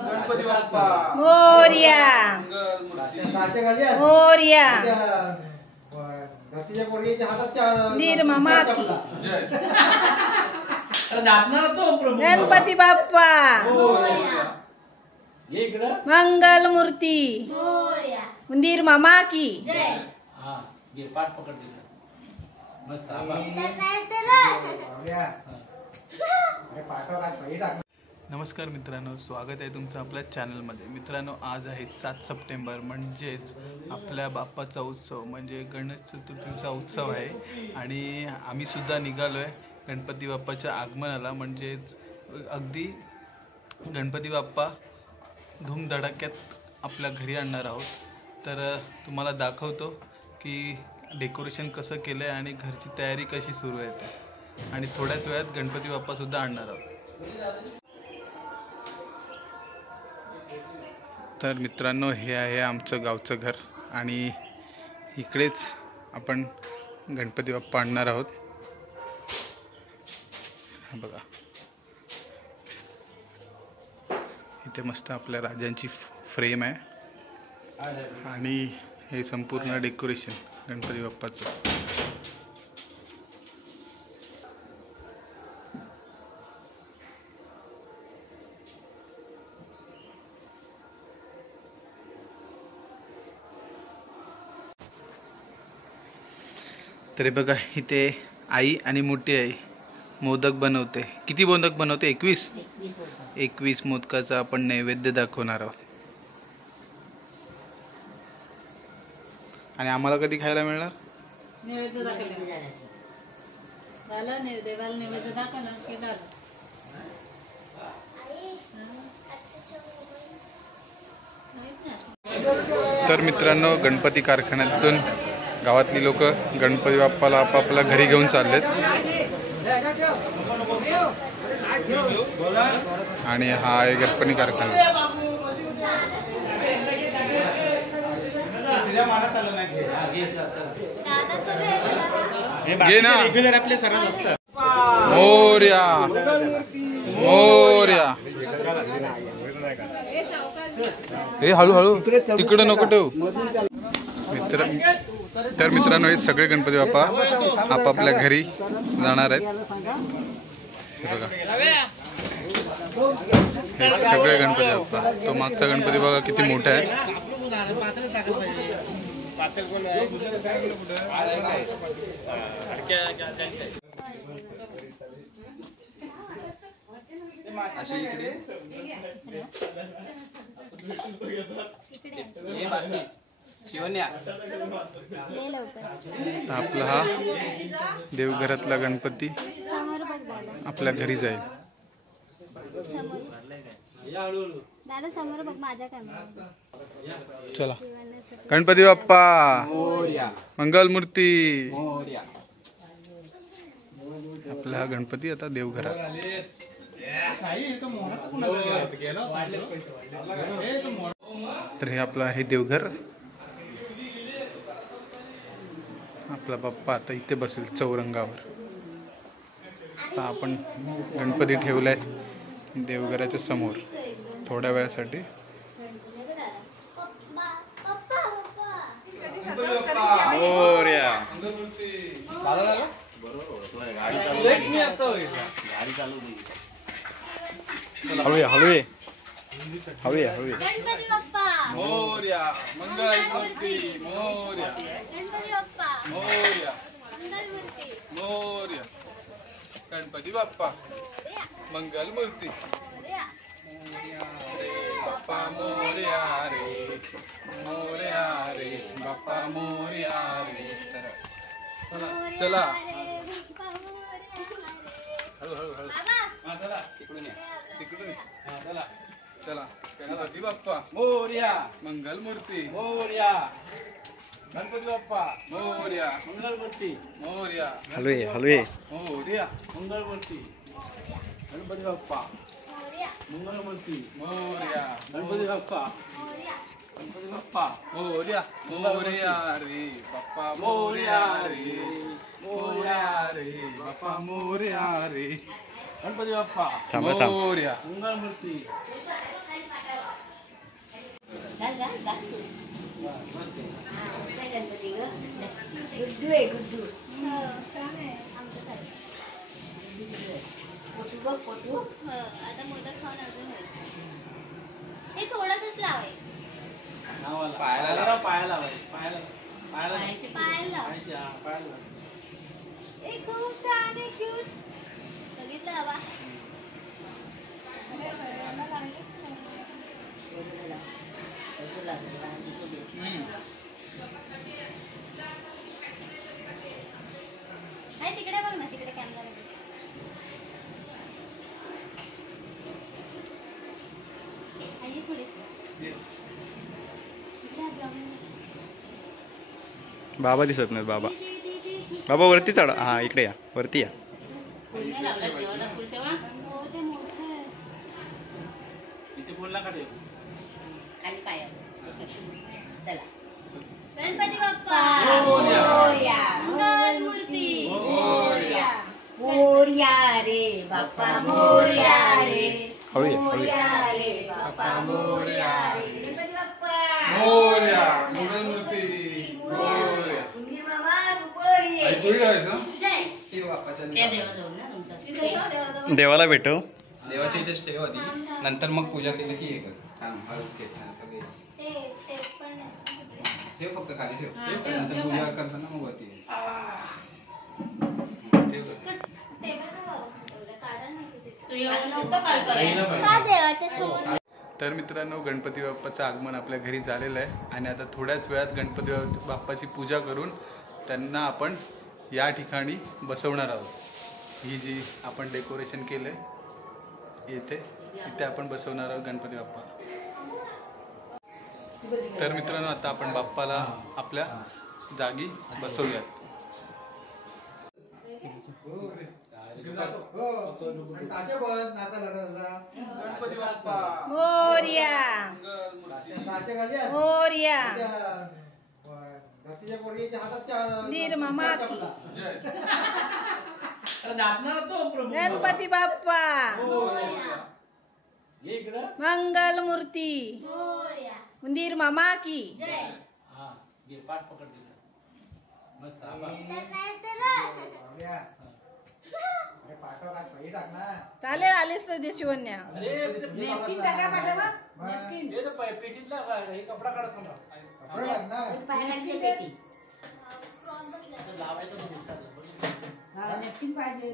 गणपती बाप्पा मोरया मोरया निर्ममा की गणपती बाप्पा मंगल मूर्ती मंदिर मामा की नमस्कार मित्रांनो, स्वागत आहे तुमचं आपल्या चॅनलमध्ये. मित्रांनो, आज आहे 7 सप्टेंबर, म्हणजेच आपल्या बाप्पाचा उत्सव म्हणजे गणेश चतुर्थीचा उत्सव आहे. आणि आम्ही सुद्धा निघालो आहे गणपती बाप्पाच्या आगमनाला. म्हणजेच अगदी गणपती बाप्पा धूमधडाक्यात आपल्या घरी आणणार आहोत. तर तुम्हाला दाखवतो की डेकोरेशन कसं केलं आहे आणि घरची तयारी कशी सुरू आहे ते. आणि थोड्याच वेळात गणपती बाप्पासुद्धा आणणार आहोत. तर मित्रांनो, हे आहे आमचं गावचं घर आणि इकडेच आपण गणपती बाप्पा आणणार आहोत. बघा, इथे मस्त आपल्या राजांची फ्रेम आहे आणि हे संपूर्ण डेकोरेशन गणपती बाप्पाचं. तरी बघा, इथे आई आणि मोठी आई मोदक बनवते. किती मोदक बनवते? 21 मोदकाचा आपण नैवेद्य दाखवणार आहोत. आणि आम्हाला कधी खायला मिळणार? नैवेद्य तर मित्रांनो, गणपती कारखान्यातून गावातली लोक गणपती बाप्पाला आपापल्या घरी घेऊन चाललेत. आणि हा आहे गणपती कारखाना. घे ना, रेग्युलर आपले सर्वच असतात. मोरया मोरया. हे हळूहळू तिकडे नको ठेवू. तर मित्रांनो, हे सगळे गणपती बाप्पा आपापल्या घरी जाणार आहेत. हे बघा, हे सगळे गणपती बाप्पा. तो मागचा गणपती बघा किती मोठा आहे. अशी इकडे आपला हा देवघरातला गणपती आपल्या घरी जाईल. चला, गणपती बाप्पा मंगल मूर्ती. आपला हा गणपती आता देवघरात. तर हे आपलं आहे देवघर. आपला बाप्पा आता इथे बसेल चौरंगावर. आता आपण गणपती ठेवलाय देवघराच्या समोर थोड्या वेळासाठी. मोरया. हळूया हळूया हळूया हळूया. गणपती बाप्पा मोरया मंगल मूर्ती. मोरया गणपती बाप्पा मोरया मंगल मूर्ती. मोरया गणपती बाप्पा मंगल मूर्ती. बाप्पा मोरया रे, मोरया रे बाप्पा मोरया रे. चला हळू हळू हळू. तिकडून या, तिकडून. चला, गणपती बाप्पा मोरया मंगल मूर्ती. मोरया गणपती बाप्पा मोरया मंगल मूर्ती. मोरया हलवे हलवे. मोरया मंगल मूर्ती. गणपती बाप्पा मंगल मूर्ती. मोरया गणपती बाप्पा. गणपती बाप्पा मोरया. मोरया रे बाप्पा मोरया रे, मोरया रे बाप्पा मोरया रे. गणपती बाप्पा थांबा थांब मोरया. मंगलमूर्ती आता मोदक खाऊन अजून होईल. हे थोडंसंच लावाय. नावाला पायाला लाव. पायाला पायाला पायाला पायाला लाव. पायाला हे खूप छान आहे, क्यूट. बघितलं बाबा? नाही तिकडे बघ ना, तिकडे कॅमेरा आणि पुढे इकडे ब्राह्मण. बाबा दिसत नाहीत बाबा बाबा वरती चढ हा इकडे या वरती या हो ते मोठं आहे. इथे बोलला का ठेव खाली पाय चला गणपती बाप्पा मोरया मंगलमूर्ती मोरया रे बाप्पा मोरया रे हळू ये, हळू ये. मोरया रे बाप्पा मोरया रे गणपती बाप्पा मोरया. मंगलमूर्ती. मोरया. तुम्ही मामा दुपारी आई तुरी ठेवायचं. जय. त्या देवाजवळ ना तुमचा देवाला भेटव देवाच्या इथेच ठेव आधी नंतर मग पूजा केली की हे कर छान हळूच घे छान सगळे ते पण आहे. ठेव फक्त खाली ठेव नंतर पूजा करताना मग वरती ये. ठेव तसं. टेबल का बाबा खंडवलं? कारण नाही तिथे. तू येऊन नव्हता पालसवाला का देवाच्या समोर? तर मित्रांनो गणपती बाप्पाचं आगमन आपल्या घरी झालेलं आहे आणि आता थोड्याच वेळात गणपती बाप्पाची पूजा करून त्यांना आपण या ठिकाणी बसवणार आहोत. ही जी आपण डेकोरेशन केलं आहे इथे आपण बसवणार आहोत गणपती बाप्पा. तर मित्रांनो आता आपण बाप्पाला आपल्या जागी बसवूयात. गणपती बाप्पा मोरया मोरया नीर मामा की जय. गणपती बाप्पा ये इकडं मंगलमूर्ती मोरया. उंदीर मामा की जय. हा घे पाठ पकड तिथं मस्त आबा. चालेल आलीस तर दे शिवण्या अरे हे तर पेटीतला हे कपडा काढत थांबा पायाची पेटी क्रॉस बसला. लावायचं नाही विसरलं. नक्की पाहिजे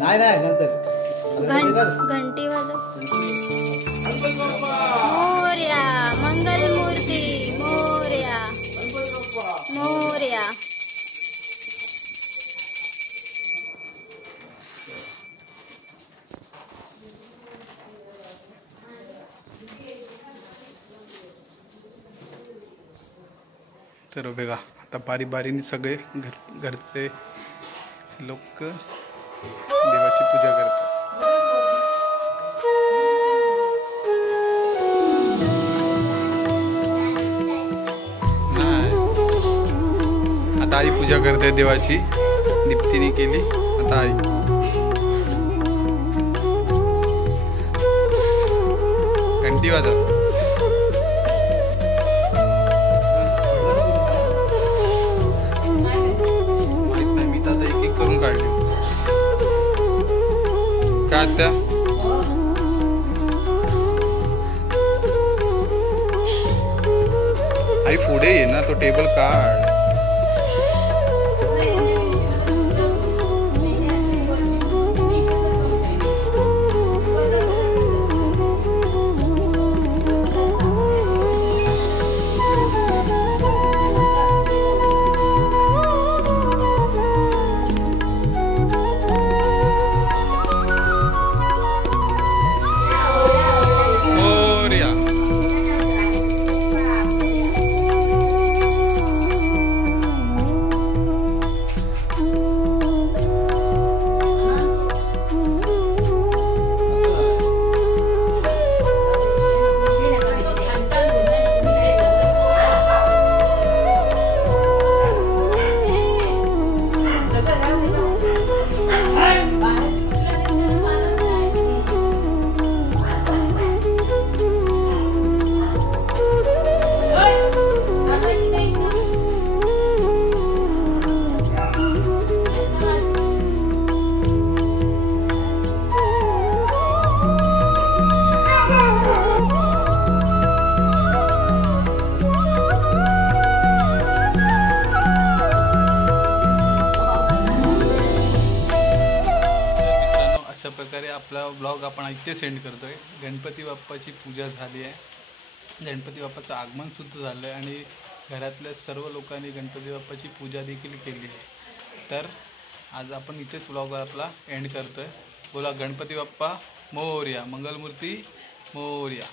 नाही नाही नंतर घंटी वाजव. मोरया मंगल मूर्ती मोरया मोरया. तर बघा आता बारी बारीने सगळे घरचे लोक देवाची पूजा करतात. नाही. आता आई पूजा करते देवाची. दीप्तीने केली आता आई. घंटी वाजव. करून काढली का आता आई पुढे ये ना तो टेबल काढ. प्रकारे आपला ब्लॉग आपण इथे सेंड करतोय. गणपती बाप्पाची पूजा झाली आहे. गणपती बाप्पाचं आगमन सुद्धा झालं आहे आणि घरातल्या सर्व लोकांनी गणपती बाप्पाची पूजा देखील केली आहे. तर आज आपण इथेच ब्लॉग आपला एंड करतोय. बोला गणपती बाप्पा मोरया, मंगलमूर्ती मोरया.